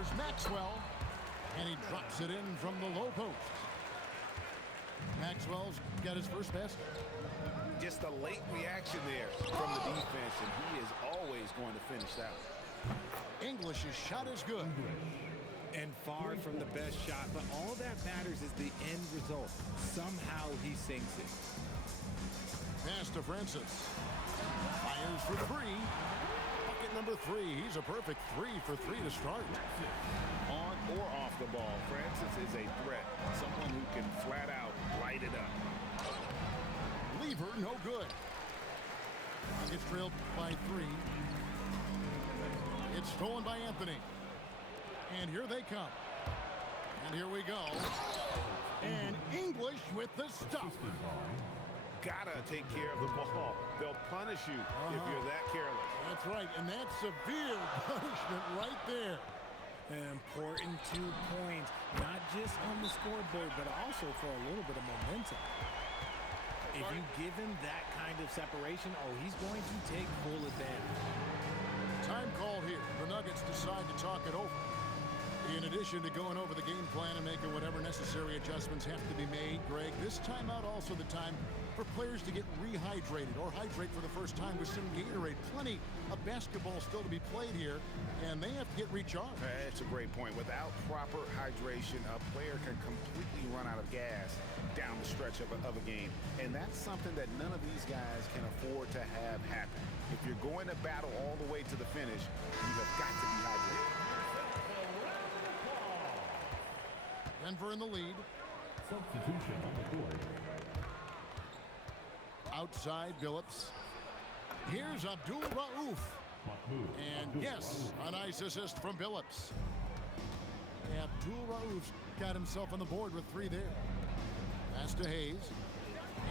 Here's Maxwell, and he drops it in from the low post. Maxwell's got his first basket. Just a late reaction there from the defense, and he is always going to finish that one. English's shot is good. And far from the best shot, but all that matters is the end result. Somehow he sinks it. Pass to Francis. Fires for three. Bucket number 3. He's a perfect 3 for 3 to start. On or off the ball, Francis is a threat. Someone who can flat out light it up. Lever, no good. Gets trailed by 3. It's stolen by Anthony. And here they come. And here we go. And English with the stuff. Gotta take care of the ball. They'll punish you if you're that careless. That's right, and that's severe punishment right there. An important 2 points, not just on the scoreboard, but also for a little bit of momentum. If you give him that kind of separation, he's going to take full advantage. Time call here. The Nuggets decide to talk it over. In addition to going over the game plan and making whatever necessary adjustments have to be made, Greg, this timeout also the time for players to get rehydrated or hydrate for the first time with some Gatorade. Plenty of basketball still to be played here, and they have to get recharged. That's a great point. Without proper hydration, a player can completely run out of gas down the stretch of a game. And that's something that none of these guys can afford to have happen. If you're going to battle all the way to the finish, you have got to be hydrated. Denver in the lead. Substitution on the board. Outside Billups. Here's Abdul Rauf. And yes, a nice assist from Billups. Abdul Rauf's got himself on the board with 3 there. Pass to Hayes.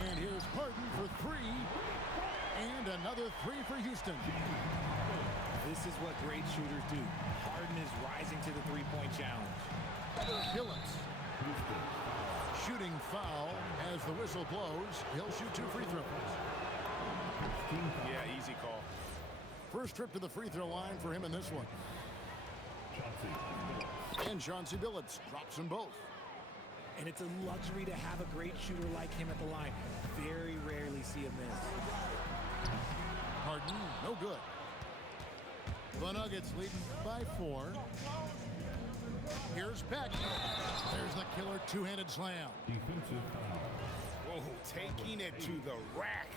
And here's Harden for 3. And another 3 for Houston. This is what great shooters do. Harden is rising to the three-point challenge. Billups. Shooting foul as the whistle blows. He'll shoot 2 free throws. Yeah, easy call. First trip to the free throw line for him in this one. And Chauncey Billups drops them both. And it's a luxury to have a great shooter like him at the line. Very rarely see a miss. Harden, no good. The Nuggets leading by 4. Here's Peck. There's the killer 2-handed slam. Defensive foul. Whoa, taking it to the rack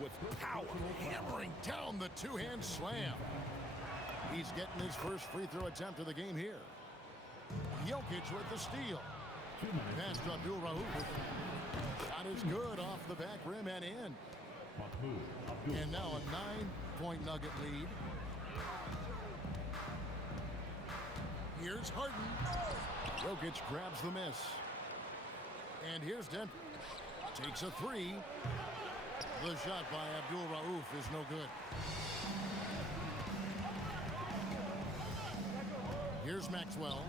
with power. Hammering down the 2-hand slam. He's getting his first free throw attempt of the game here. Jokic with the steal. Pass to Abdul Rauf. Shot is good off the back rim and in. And now a 9-point Nugget lead. Here's Harden. Jokic grabs the miss. And here's Denver. Takes a 3. The shot by Abdul Rauf is no good. Here's Maxwell.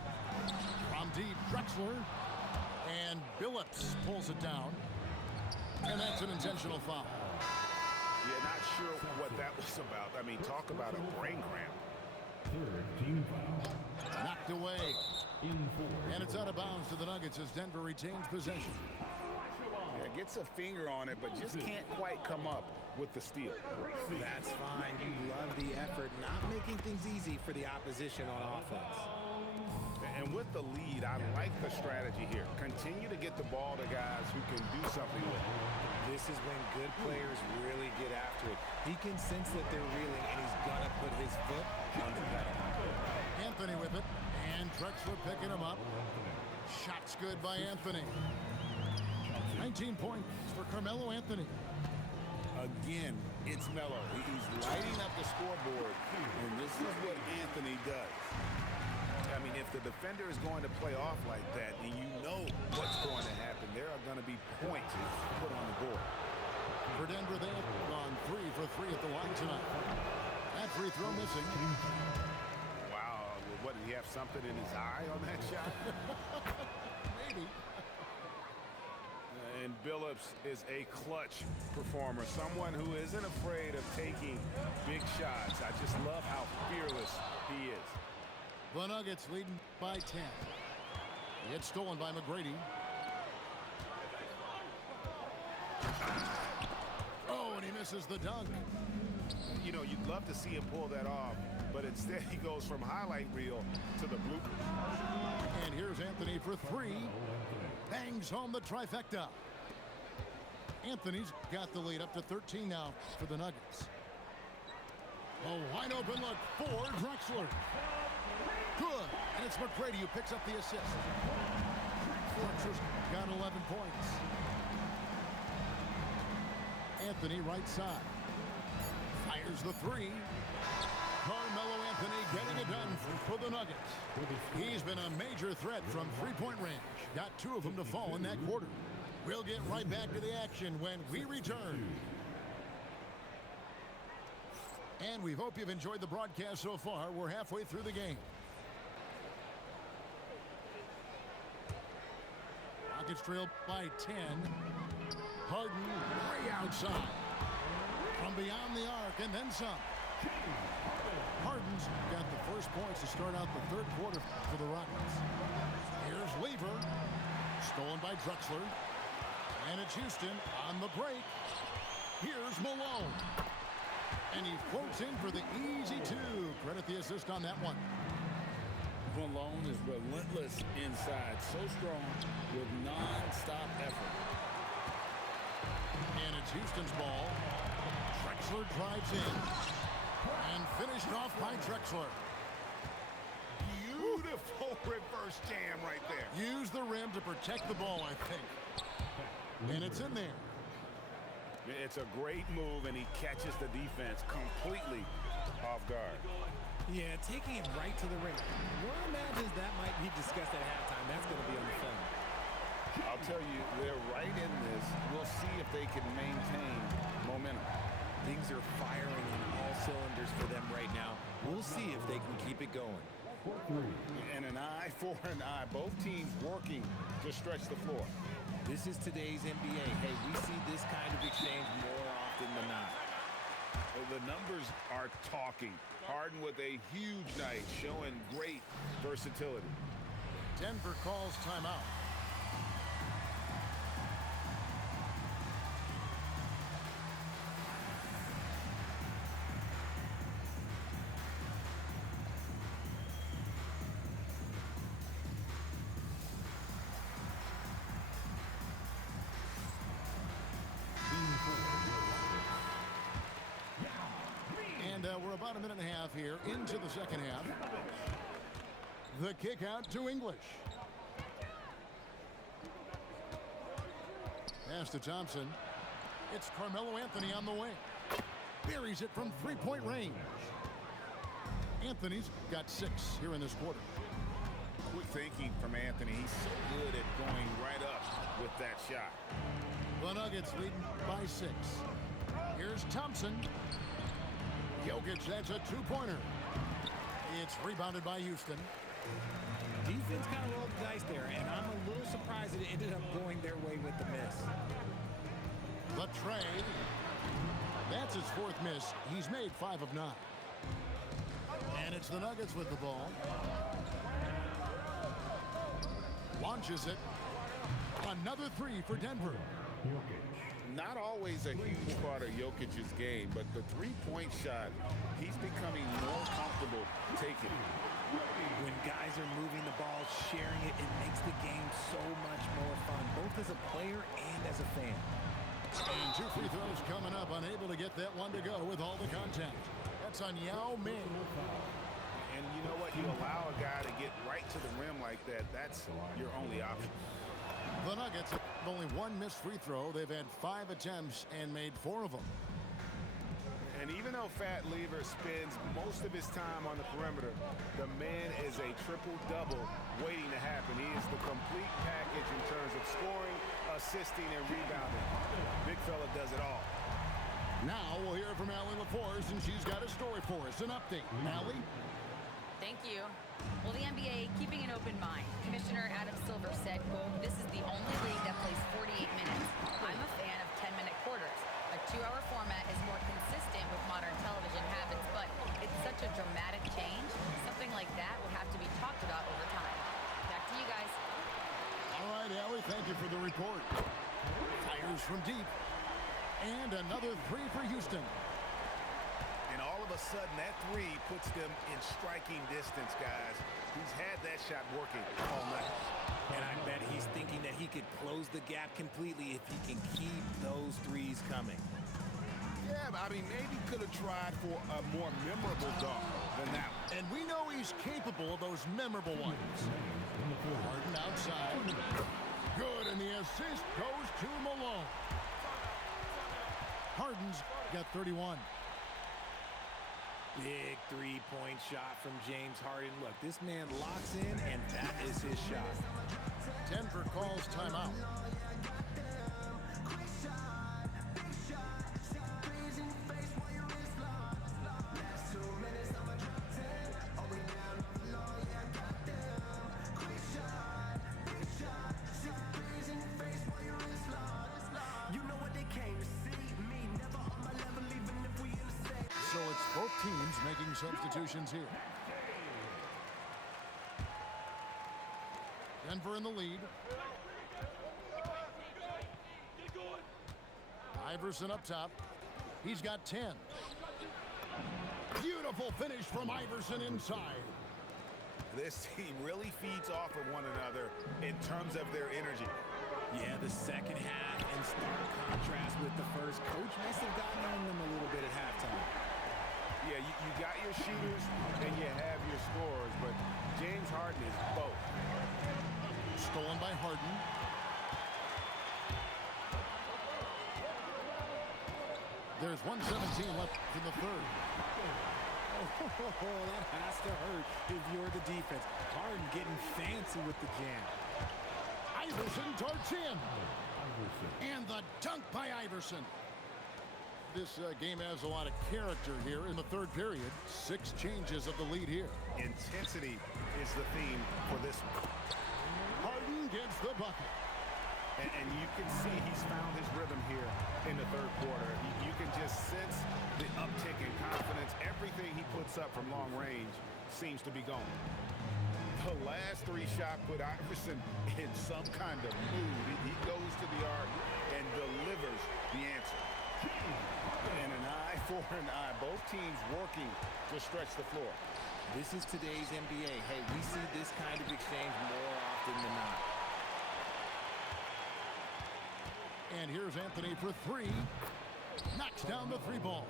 From deep, Drexler. And Billups pulls it down. And that's an intentional foul. Yeah, not sure what that was about. I mean, talk about a brain cramp. Third team foul. Knocked away. In 4. And it's out of bounds to the Nuggets as Denver retains possession. Yeah, gets a finger on it, but just can't quite come up with the steal. That's fine. You love the effort, not making things easy for the opposition on offense. And with the lead, I like the strategy here. Continue to get the ball to guys who can do something with it. This is when good players really get after it. He can sense that they're reeling, and he's going to put his foot on the pedal. Anthony with it, and Drexler picking him up. Shots good by Anthony. 19 points for Carmelo Anthony. Again, it's Melo. He's lighting up the scoreboard, and this is what Anthony does. I mean, if the defender is going to play off like that, and you know what's going to happen, there are going to be points put on the board. For Denver, they have gone 3 for 3 at the line tonight. That free throw missing. Wow. What, did he have something in his eye on that shot? Maybe. And Billups is a clutch performer, someone who isn't afraid of taking big shots. I just love how fearless he is. The Nuggets leading by 10. It's stolen by McGrady. Oh, and he misses the dunk. You know, you'd love to see him pull that off, but instead he goes from highlight reel to the blooper. And here's Anthony for three. Bangs home the trifecta. Anthony's got the lead up to 13 now for the Nuggets. A wide open look for Drexler. Good. And it's McGrady who picks up the assist. Drexler's got 11 points. Anthony right side. Fires the three. Carmelo Anthony getting it done for the Nuggets. He's been a major threat from three-point range. Got two of them to fall in that quarter. We'll get right back to the action when we return. And we hope you've enjoyed the broadcast so far. We're halfway through the game. Rockets trail by 10. Harden way outside. From beyond the arc and then some. Harden's got the first points to start out the third quarter for the Rockets. Here's Lever. Stolen by Drexler. And it's Houston on the break. Here's Malone. And he floats in for the easy two. Credit the assist on that one. Malone is relentless inside. So strong with non-stop effort. And it's Houston's ball. Drexler drives in. And finished off by Drexler. Beautiful reverse jam right there. Use the rim to protect the ball, I think. And it's in there. It's a great move, and he catches the defense completely off guard. Yeah, taking it right to the rim. One imagines that might be discussed at halftime. That's going to be on the film. I'll tell you, they're right in this. We'll see if they can maintain momentum. Things are firing on all cylinders for them right now. We'll see if they can keep it going. And an eye for an eye. Both teams working to stretch the floor. This is today's NBA. Hey, we see this kind of exchange more often than not. The numbers are talking. Harden with a huge night, showing great versatility. Denver calls timeout. And we're about a minute and a half here into the second half. The kick out to English. Pass to Thompson. It's Carmelo Anthony on the wing. Buries it from three-point range. Anthony's got 6 here in this quarter. Quick thinking from Anthony. He's so good at going right up with that shot. The Nuggets leading by 6. Here's Thompson. Jokic, that's a two-pointer. It's rebounded by Houston. Defense kind of rolled the dice there, and I'm a little surprised that it ended up going their way with the miss. The trade. That's his 4th miss. He's made 5 of 9. And it's the Nuggets with the ball. Launches it. Another 3 for Denver. Not always a huge part of Jokic's game, but the three-point shot, he's becoming more comfortable taking it. When guys are moving the ball, sharing it, it makes the game so much more fun, both as a player and as a fan. And 2 free throws coming up, unable to get that one to go with all the contact. That's on Yao Ming. And you know what? You allow a guy to get right to the rim like that, that's your only option. The Nuggets have only 1 missed free throw. They've had 5 attempts and made 4 of them. And even though Fat Lever spends most of his time on the perimeter, the man is a triple-double waiting to happen. He is the complete package in terms of scoring, assisting, and rebounding. Big fella does it all. Now we'll hear from Allie LaForce, and she's got a story for us. An update. Allie? Thank you. Well, the NBA keeping an open mind. Commissioner Adam Silver said, quote, "This is the only league that plays 48 minutes. I'm a fan of 10-minute quarters. A 2-hour format is more consistent with modern television habits, but it's such a dramatic change. Something Something like that would have to be talked about over time. Back to you guys. All right, Allie, thank you for the report. Fires from deep. And another three for Houston. And all of a sudden, that three puts them in striking distance, guys. He's had that shot working all night. And I bet he's thinking that he could close the gap completely if he can keep those threes coming. Yeah, but I mean, maybe could have tried for a more memorable dunk than that one. And we know he's capable of those memorable ones. Harden outside. Good, and the assist goes to Malone. Harden's got 31. Big three-point shot from James Harden. Look, this man locks in, and that is his shot. Denver calls timeout. So it's both teams making substitutions here. Denver in the lead. Iverson up top. He's got 10. Beautiful finish from Iverson inside. This team really feeds off of one another in terms of their energy. Yeah, the second half in stark contrast with the first. Coach must have gotten on them a little bit at halftime. Yeah, you got your shooters and you have your scorers, but James Harden is both. Stolen by Harden. There's 1:17 left in the third. Oh, that has to hurt if you're the defense. Harden getting fancy with the jam. Iverson darts in. And the dunk by Iverson. This game has a lot of character here in the third period. 6 changes of the lead here. Intensity is the theme for this one. Harden gets the bucket. And you can see he's found his rhythm here in the third quarter. You can just sense the uptick in confidence. Everything he puts up from long range seems to be going. The last 3 shot put Iverson in some kind of mood. He goes to the arc and delivers the answer. And an eye for an eye. Both teams working to stretch the floor. This is today's NBA. Hey, we see this kind of exchange more often than not. And here's Anthony for 3. Knocks down the 3 ball.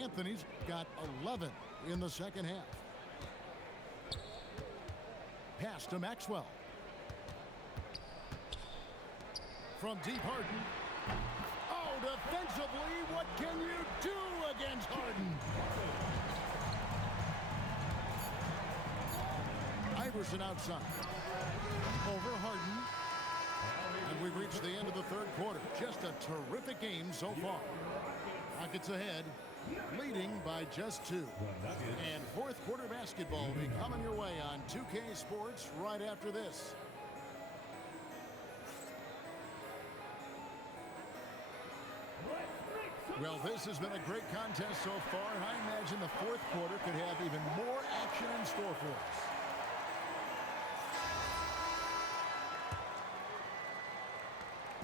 Anthony's got 11 in the second half. Pass to Maxwell. From deep, Harden. Oh, defensively, what can you do against Harden? Iverson outside. Over Harden. And we've reached the end of the third quarter. Just a terrific game so far. Rockets ahead, leading by just 2. And fourth quarter basketball will be coming your way on 2K Sports right after this. Well, this has been a great contest so far, and I imagine the fourth quarter could have even more action in store for us.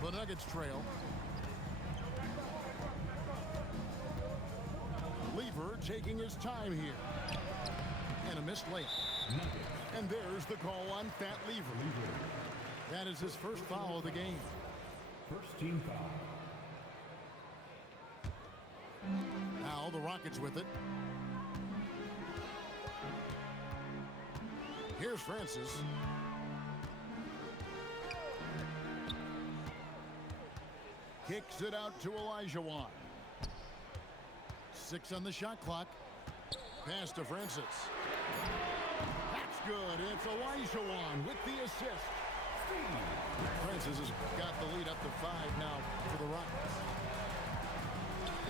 The Nuggets trail. Lever taking his time here. And a missed layup. And there's the call on Fat Lever. That is his first foul of the game. First team foul. Now the Rockets with it. Here's Francis. Kicks it out to Olajuwon. 6 on the shot clock. Pass to Francis. That's good. It's Olajuwon with the assist. Francis has got the lead up to 5 now for the Rockets.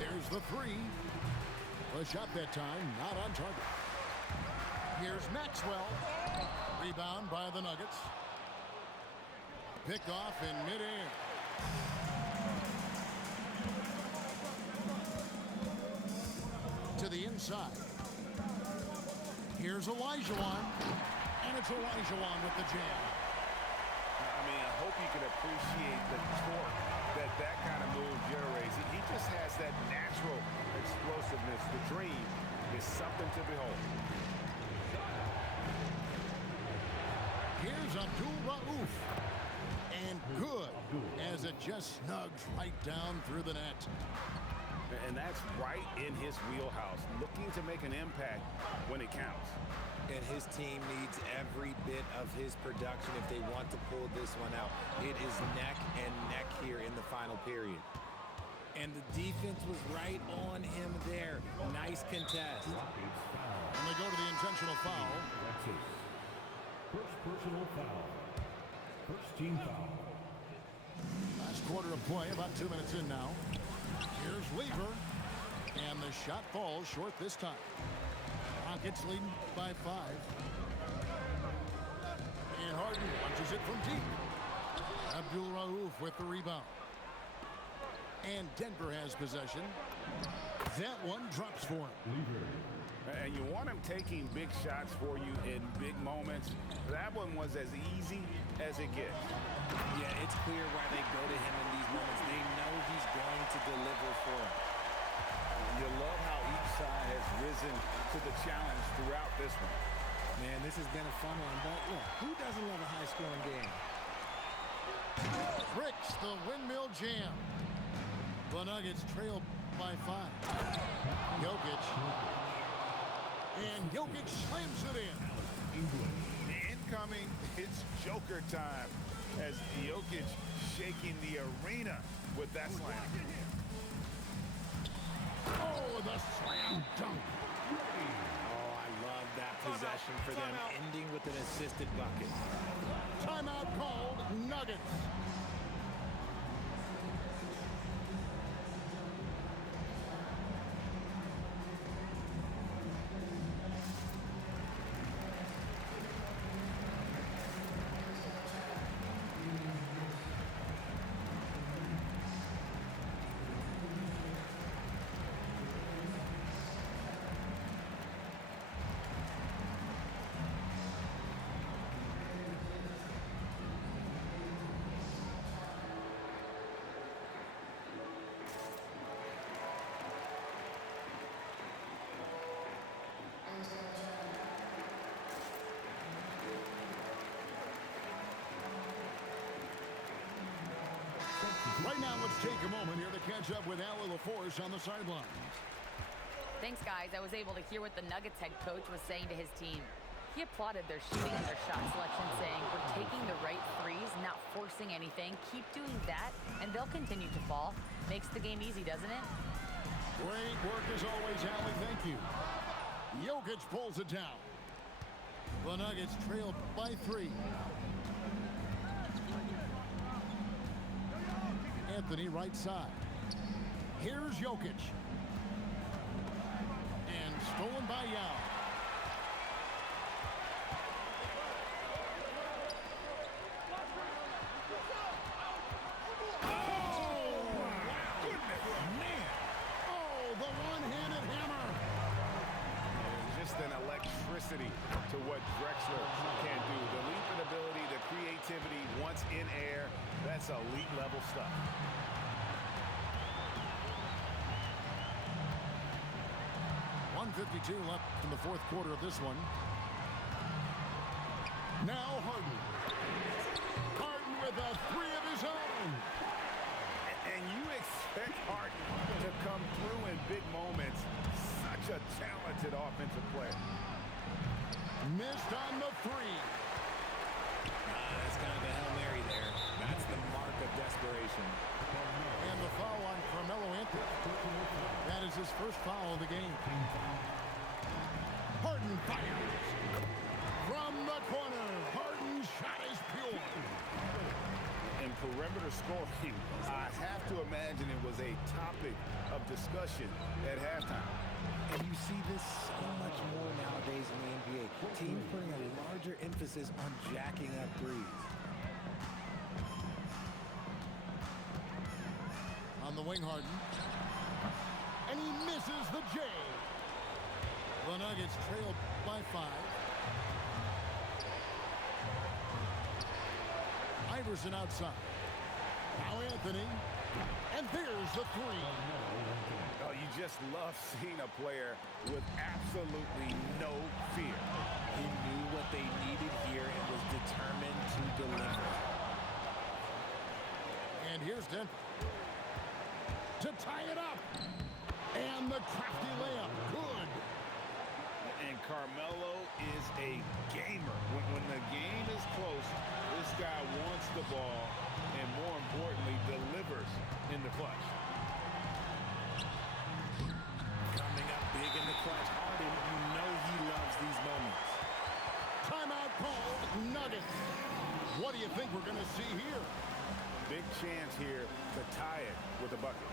There's the 3. The shot that time, not on target. Here's Maxwell. Rebound by the Nuggets. Picked off in midair. To the inside. Here's Olajuwon. And it's Olajuwon with the jam. I mean, I hope you can appreciate the torque that kind of move generates. He just has that natural explosiveness. The dream is something to behold. Here's Abdul Rauf. And good, as it just snugs right down through the net. And that's right in his wheelhouse, looking to make an impact when it counts. And his team needs every bit of his production if they want to pull this one out. It is neck and neck here in the final period. And the defense was right on him there. Nice contest. And they go to the intentional foul. Texas. First personal foul. First team foul. Last quarter of play, about 2 minutes in now. Here's Weaver. And the shot falls short this time. Rockets leading by 5. And Harden punches it from deep. Abdul Rauf with the rebound. And Denver has possession. That one drops for him. And you want him taking big shots for you in big moments. That one was as easy as it gets. Yeah, it's clear why they go to him in these moments. They know he's going to deliver for them. You love how each side has risen to the challenge throughout this one. Man, this has been a fun one, but look, who doesn't love a high-scoring game? Bricks the windmill jam. The Nuggets trail by 5. Jokic. And Jokic slams it in. Incoming, it's Joker time as Jokic shaking the arena with that slam. Oh, the slam dunk. Oh, I love that possession for them, ending with an assisted bucket. Timeout called, Nuggets. Right now, let's take a moment here to catch up with Allie LaForce on the sidelines. Thanks, guys. I was able to hear what the Nuggets head coach was saying to his team. He applauded their shooting and their shot selection, saying, "We're taking the right threes, not forcing anything. Keep doing that, and they'll continue to fall." Makes the game easy, doesn't it? Great work as always, Allie. Thank you. Jokic pulls it down. The Nuggets trail by 3. Anthony right side. Here's Jokic. And stolen by Yao. To what Drexler can do. The leap in ability, the creativity, once in air, that's elite level stuff. .152 left in the fourth quarter of this one. Now Harden. Harden with a 3 of his own. And you expect Harden to come through in big moments. Such a talented offensive player. Missed on the 3. That's kind of a Hail Mary there. That's the mark of desperation. And the foul on Carmelo Anthony. That is his first foul of the game. Harden fires. From the corner. Harden's shot is pure. In perimeter scoring, I have to imagine it was a topic of discussion at halftime. And you see this so much more nowadays in the NBA. Teams putting a larger emphasis on jacking up threes. On the wing, Harden. And he misses the J. The Nuggets trail by 5. Iverson outside. Now Anthony. And there's the three. Oh, you just love seeing a player with absolutely no fear. He knew what they needed here and was determined to deliver. And here's Denver. To tie it up. And the crafty layup. Good. And Carmelo is a gamer. When the game is close, this guy wants the ball and, more importantly, delivers in the clutch. Coming up big in the clutch. Harden, you know he loves these moments. Timeout called. Nuggets. What do you think we're going to see here? Big chance here to tie it with a bucket.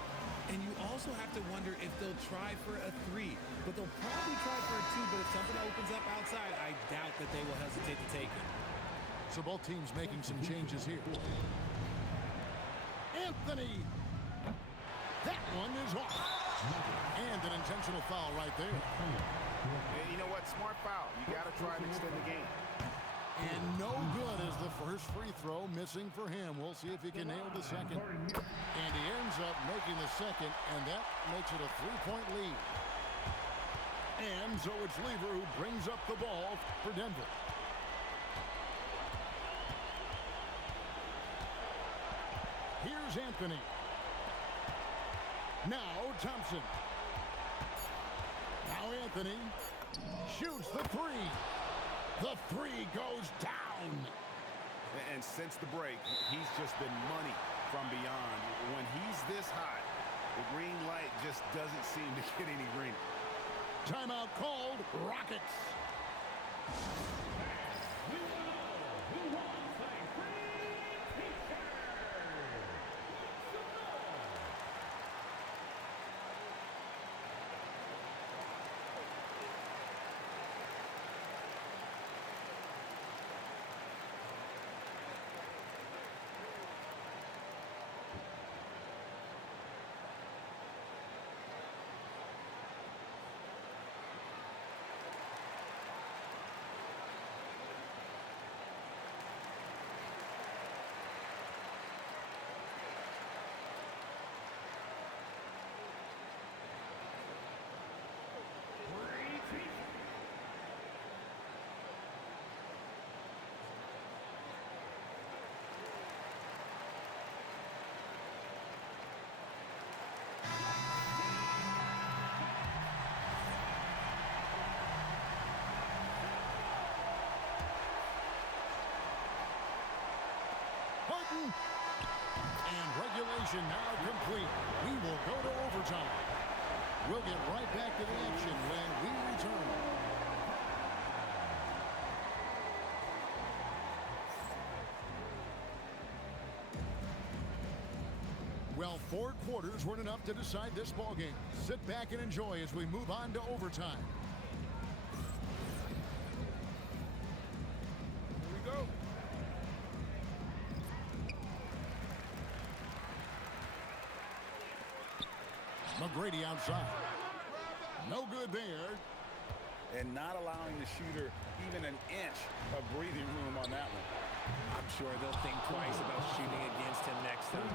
And you also have to wonder if they'll try for a 3. But they'll probably try for a 2. But if something opens up outside, I doubt that they will hesitate to take it. So both teams making some changes here. Anthony. That one is off. And an intentional foul right there. And you know what? Smart foul. You got to try and extend the game. And no good as the first free throw missing for him. We'll see if he can nail the second. And he ends up making the second, and that makes it a 3-point lead. And so it's Lever who brings up the ball for Denver. Here's Anthony. Now Thompson. Now Anthony shoots the 3. The 3 goes down. And since the break, he's just been money from beyond. When he's this hot, the green light just doesn't seem to get any greener. Timeout called. Rockets. And regulation now complete. We will go to overtime. We'll get right back to the action when we return. Well, 4 quarters weren't enough to decide this ballgame. Sit back and enjoy as we move on to overtime. Here we go. McGrady outside. No good there. And not allowing the shooter even an inch of breathing room on that one. I'm sure they'll think twice about shooting against him next time.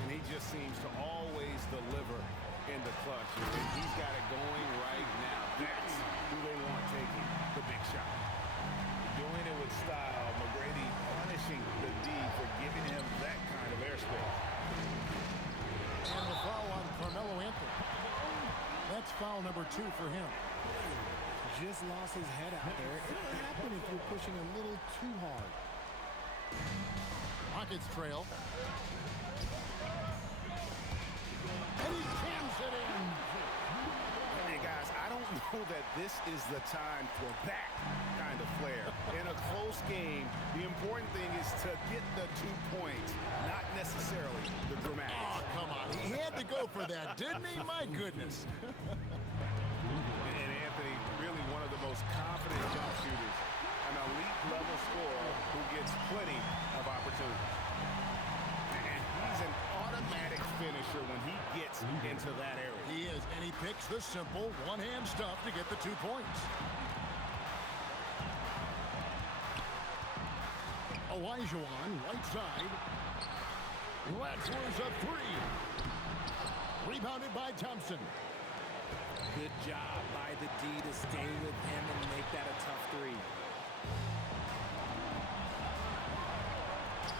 And he just seems to always deliver in the clutch. And he's got it going right now. That's who they want taking the big shot. Doing it with style. McGrady punishing the D for giving him that kind of airspace. And the foul on Carmelo Anthony. That's foul number 2 for him. Just lost his head out there. It'll happen if you're pushing a little too hard. Rockets trail. And he jams it in. Hey, guys, I don't know that this is the time for that kind of flair. In a close game, the important thing is to get the 2 points, not necessarily the dramatics. Oh, come on. He had to go for that, didn't he? My goodness. And Anthony, really one of the most confident jump shooters, an elite level scorer who gets plenty of opportunities. And he's an automatic finisher when he gets into that area. He is, and he picks makes the simple one-hand stuff to get the 2 points. Olajuwon, right side. That was a three. Rebounded by Thompson. Good job by the D to stay with him and make that a tough three.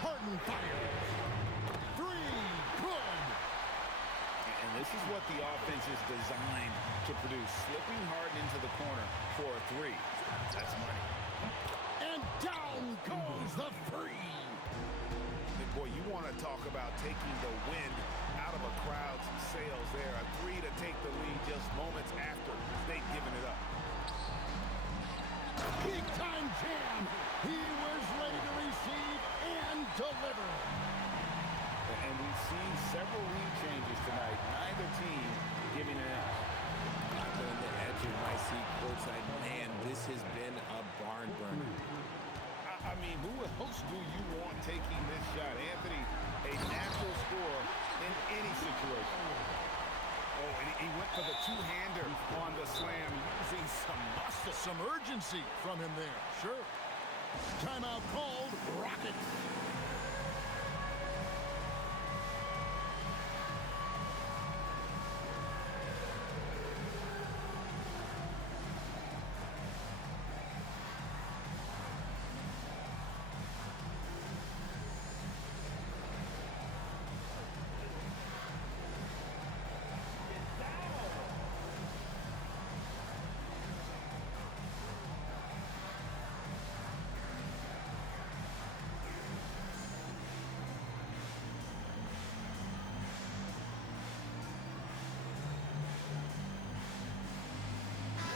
Harden fires. Three. Good. And this is what the offense is designed to produce. Slipping Harden into the corner for a three. That's money. And down goes the three. Boy, you want to talk about taking the wind out of a crowd's sails there. A three to take the lead just moments after they've given it up. Big time jam. He was ready to receive and deliver. And we've seen several lead changes tonight. Neither team giving an edge. I'm on the edge of my seat courtside. Man, this has been a barn burner. I mean, who else do you want taking this shot? Anthony, a natural scorer in any situation. Oh, and he went for the two-hander on the slam, using some muscle. Some urgency from him there. Sure. Timeout called. Rockets.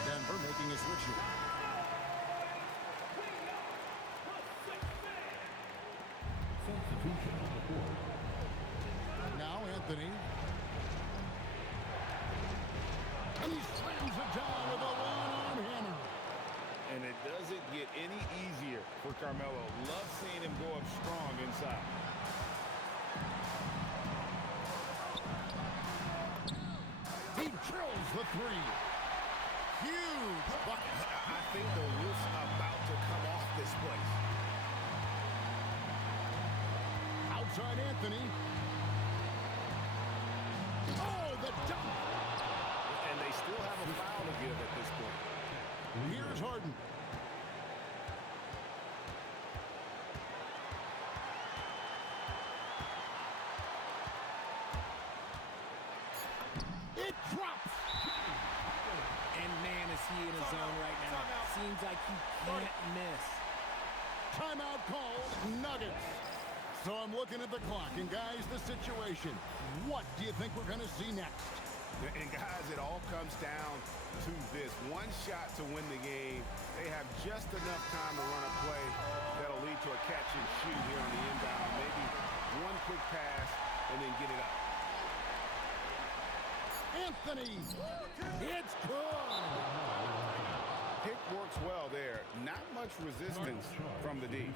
Denver making a switch here. Substitution on the court. Now Anthony. And he slams it down with a one-arm hammer. And it doesn't get any easier for Carmelo. Love seeing him go up strong inside. He drills the three. Huge bucket. I think the roof's about to come off this place. Outside Anthony. Oh, the dunk. And they still have a foul to give at this point. Here's Harden. It drops. And man, is he in his zone right now. Seems like he can't miss. Timeout called. Nuggets. So I'm looking at the clock, and guys, the situation. What do you think we're going to see next? And guys, it all comes down to this. One shot to win the game. They have just enough time to run a play that'll lead to a catch and shoot here on the inbound. Maybe one quick pass and then get it up. Anthony. It's good. Pick works well there. Not much resistance from the D.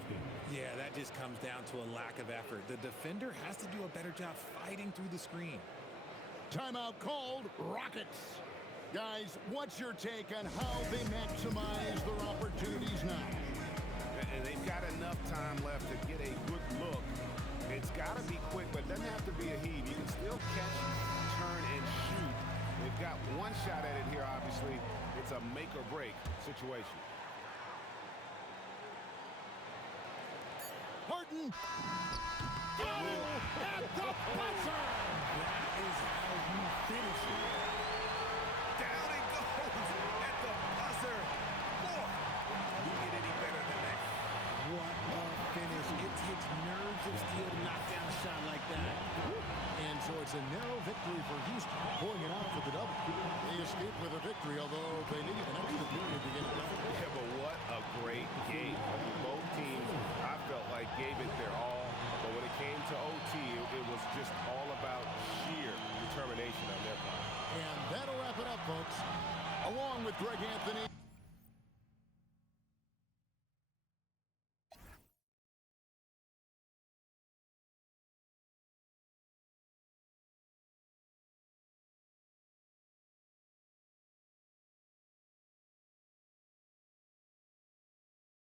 Yeah, that just comes down to a lack of effort. The defender has to do a better job fighting through the screen. Timeout called. Rockets. Guys, what's your take on how they maximize their opportunities now? And they've got enough time left to get a good look. It's got to be quick, but it doesn't have to be a heave. You can still catch, turn, and shoot. They've got one shot at it here, obviously. It's a make-or-break situation. Harden. Oh, at the buzzer. That is how you finish it. Down it goes at the buzzer. Boy, you get any better than that. What a finish. It takes nerves of steel to knock down a shot like that. And so it's a narrow victory for Houston, pulling it out for the double. They escaped with a victory, although they needed an extra period to get it done. Yeah, but what a great